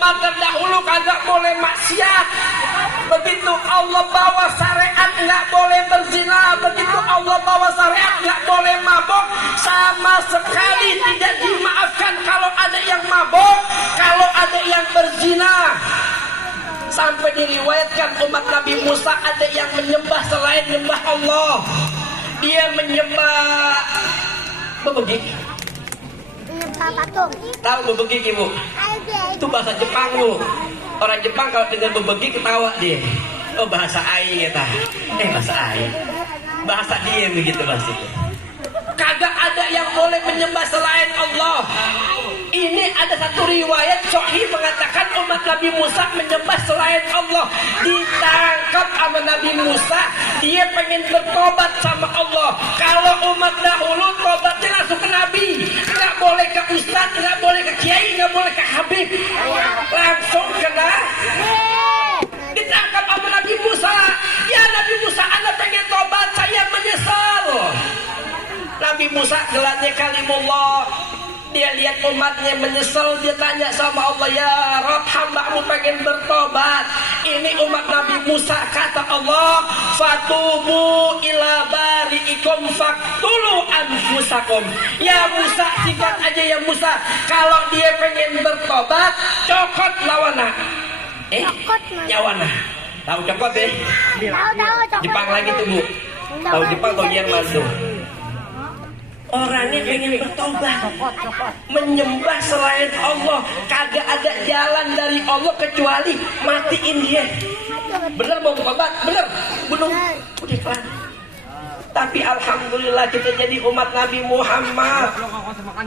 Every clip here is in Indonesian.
umat terdahulu kagak boleh maksiat. Begitu Allah bawa syariat nggak boleh berzina. Begitu Allah bawa syariat nggak boleh mabuk. Sama sekali tidak dimaafkan kalau ada yang mabuk, kalau ada yang berzina. Sampai diriwayatkan umat Nabi Musa ada yang menyembah selain menyembah Allah. Dia menyembah bebegik. Tahu bebegik ibu? Itu bahasa Jepang bu. Orang Jepang kalau dengar bebegik ketawa dia. Oh bahasa aing ya bahasa aing. Bahasa dia begitu maksudnya. Kagak ada yang boleh menyembah selain Allah. Ini ada satu riwayat sahih mengatakan umat Nabi Musa menyembah selain Allah. Ditangkap sama Nabi Musa, dia pengen bertobat sama Allah. Kalau umat dahulu tobatnya langsung ke Nabi, nggak boleh ke ustadz, nggak boleh ke kiai, nggak boleh ke habib, langsung kena. Ditangkap sama Nabi Musa. Ya Nabi Musa, Anda pengen tobat, saya menyesal. Nabi Musa gelarnya kalimullah. Dia lihat umatnya menyesal, dia tanya sama Allah, ya Rabb, hambamu pengen bertobat. Ini umat Nabi Musa, kata Allah, fatubu ila bari'ikum faktulu anfusakum. Ya Musa, singkat aja ya Musa, kalau dia pengen bertobat, cokot lawana. Nyawana. Tahu cokot ya? Tahu. Jepang lagi tuh bu. Tahu Jepang atau Jerman tuh? Orangnya pengen bertobat, menyembah selain Allah, kagak ada jalan dari Allah kecuali matiin dia. Bener mau bertobat? Bener, bunuh, udah pelan. Tapi alhamdulillah kita jadi umat Nabi Muhammad.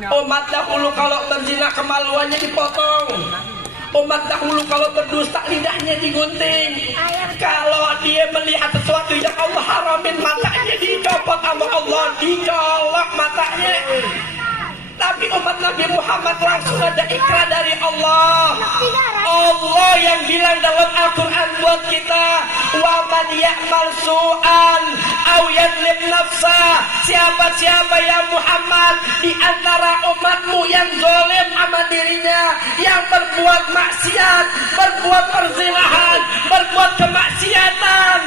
Umat dahulu kalau berzina kemaluannya dipotong. Umat dahulu kalau berdusta lidahnya digunting. Kalau dia melihat sesuatu yang Allah haramin, matanya dicopot sama Allah, dicolok matanya. Tapi umat Nabi Muhammad langsung ada ikrar dari Allah. Allah yang bilang dalam Al-Quran buat kita, wa man ya'mal su'an aw yadlim nafsa. Siapa-siapa ya Muhammad di antara umatmu yang zalim sama dirinya, yang berbuat maksiat, berbuat perzinahan, berbuat kemaksiatan,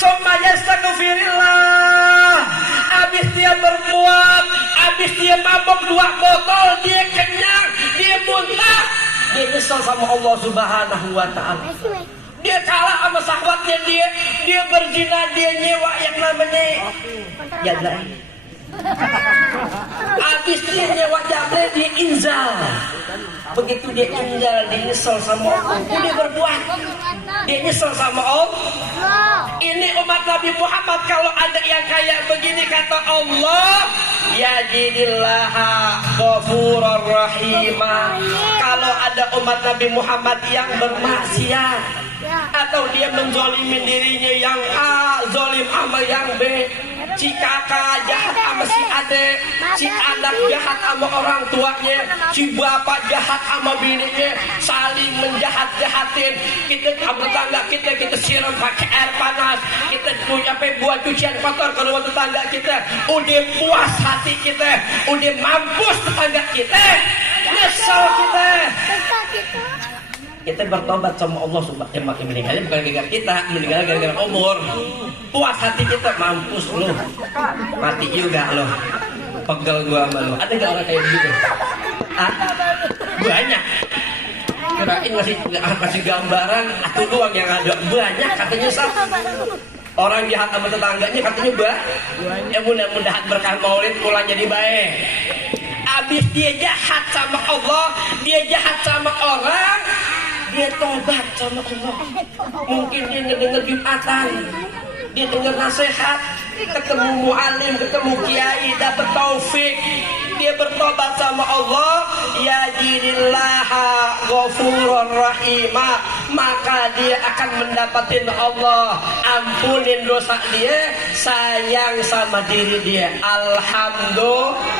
summa yastaghfirillah, habis dia berbuat, habis dia mabok 2 botol, dia kenyang, dia muntah, dia nyesal sama Allah Subhanahu wa ta'ala. Dia kalah sama sahabatnya, dia berzina, dia nyewa yang namanya jadlai. Habis dia nyewa jadlai, dia inzal. Begitu dia inzal, dia nyesal sama Allah. Dia berbuat, dia nyesal sama Allah. Ini umat Nabi Muhammad kalau ada yang kayak begini, kata Allah, yajidillaha ghafurur rahimah. Kalau ada umat Nabi Muhammad yang bermaksiat atau dia menzolimin dirinya, yang A zolim sama yang B, si kakak jahat sama si adik, si anak jahat sama orang tuanya, si bapak jahat sama bininya, saling menjahat-jahatin. Kita tetangga kita siram pakai air panas, kita punya buat cucian kotor ke rumah tetangga kita, udah puas hati kita, udah mampus tetangga kita, nyesel kita bertobat sama Allah Subhanahu wa ta'ala. Meninggalnya bukan gara-gara kita, meninggalnya gara-gara umur. Puas hati kita, mampus lu, mati juga lo, pegel gua sama lu. Ada gak orang kayak gitu? Banyak. Kirain ngasih gambaran atau doang yang ada, banyak katanya sah. Orang jahat sama tetangganya katanya ya mudah-mudahan berkah maulid pulang jadi baik. Abis dia jahat sama Allah, dia jahat sama orang, dia tobat sama Allah. Mungkin dia ngedenger Jumatan, dia dengar nasihat, ketemu mu'alim, ketemu kiai, dapat taufik, dia bertobat sama Allah, yajidillaha ghafurur rahimah, maka dia akan mendapatkan Allah ampunin dosa dia, sayang sama diri dia. Alhamdulillah.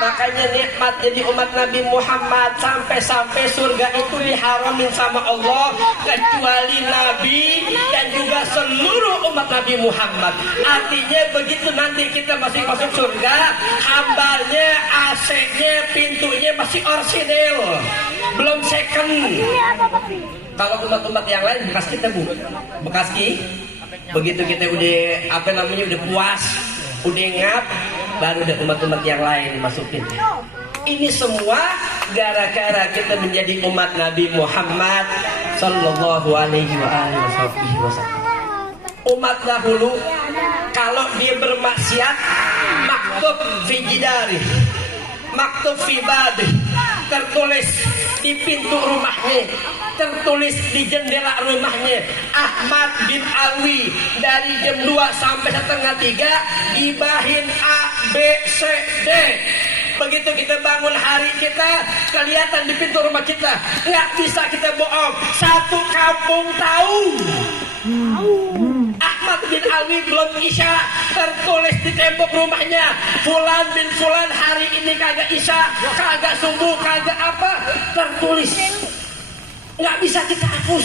Makanya nikmat jadi umat Nabi Muhammad, sampai-sampai surga itu diharamin sama Allah kecuali Nabi dan juga seluruh umat Nabi Muhammad. Artinya begitu nanti kita masih masuk surga, hambanya, AC-nya, pintunya masih orsinil. belum second. Kalau umat-umat yang lain bekas kita bu, bekas ki. Begitu kita udah apa namanya udah puas, udah ngap, baru ada umat-umat yang lain dimasukin. Ini semua gara-gara kita menjadi umat Nabi Muhammad Sallallahu Alaihi Wasallam. Umat dahulu kalau dia bermaksiat maktub fi jidari, maktub fi babi, tertulis di pintu rumahnya, tertulis di jendela rumahnya, Ahmad bin Alwi dari jam 2 sampai setengah 3 gibahin A, B, C, D. Begitu kita bangun hari kita, kelihatan di pintu rumah kita, nggak bisa kita bohong, satu kampung tahu. Ahmad bin Alwi belum isya, tertulis di tembok rumahnya, Fulan bin Fulan hari ini kagak isya, kagak subuh, kagak apa, tertulis. Nggak bisa kita hapus.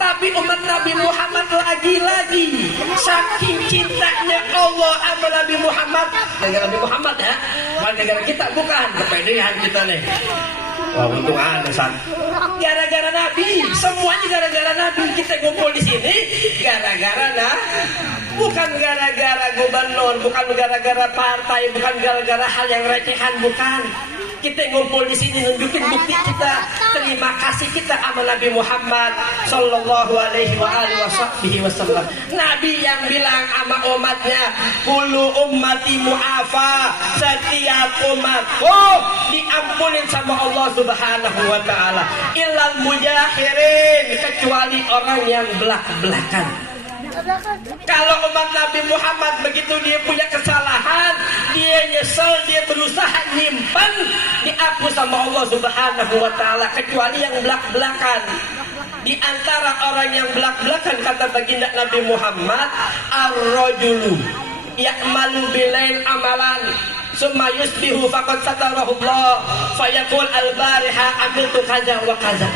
Tapi umat Nabi Muhammad lagi-lagi saking cintanya Allah sama Nabi Muhammad, gara-gara Nabi Muhammad ya, bukan gara-gara kita, bukan kepedean kita nih. Wah untung ada san. Gara-gara Nabi, semuanya gara-gara Nabi kita ngumpul di sini, gara-gara bukan gara-gara gubernur, bukan gara-gara partai, bukan gara-gara hal yang recehan, bukan. Kita ngumpul di sini nunjukin bukti kita terima kasih kita sama Nabi Muhammad Sallallahu Alaihi Wasallam. Nabi yang bilang sama umatnya, kullu ummati mu'afa, setiap umatku diampunin sama Allah Subhanahu Wa Taala, illal mujahirin, kecuali orang yang belak-belakan. Kalau umat Nabi Muhammad begitu dia punya kesalahan, dia nyesel, dia berusaha nyimpan, dihapus sama Allah Subhanahu Wa Taala, kecuali yang belak-belakan. Di antara orang yang belak-belakan kata baginda Nabi Muhammad, ar-rajulu ya'malu bilail amalan summa yusbihu faqad satarahu Allah fayaqul al-bariha amiltu kaza wa kaza.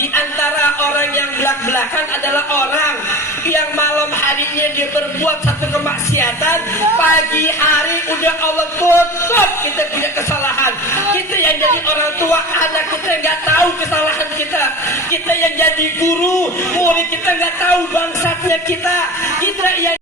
Di antara orang yang belak-belakan adalah orang yang malam harinya dia berbuat satu kemaksiatan, pagi hari udah Allah tutup kita punya kesalahan. Kita yang jadi orang tua, anak kita nggak tahu kesalahan kita. Kita yang jadi guru, murid kita nggak tahu bangsatnya kita. Kita yang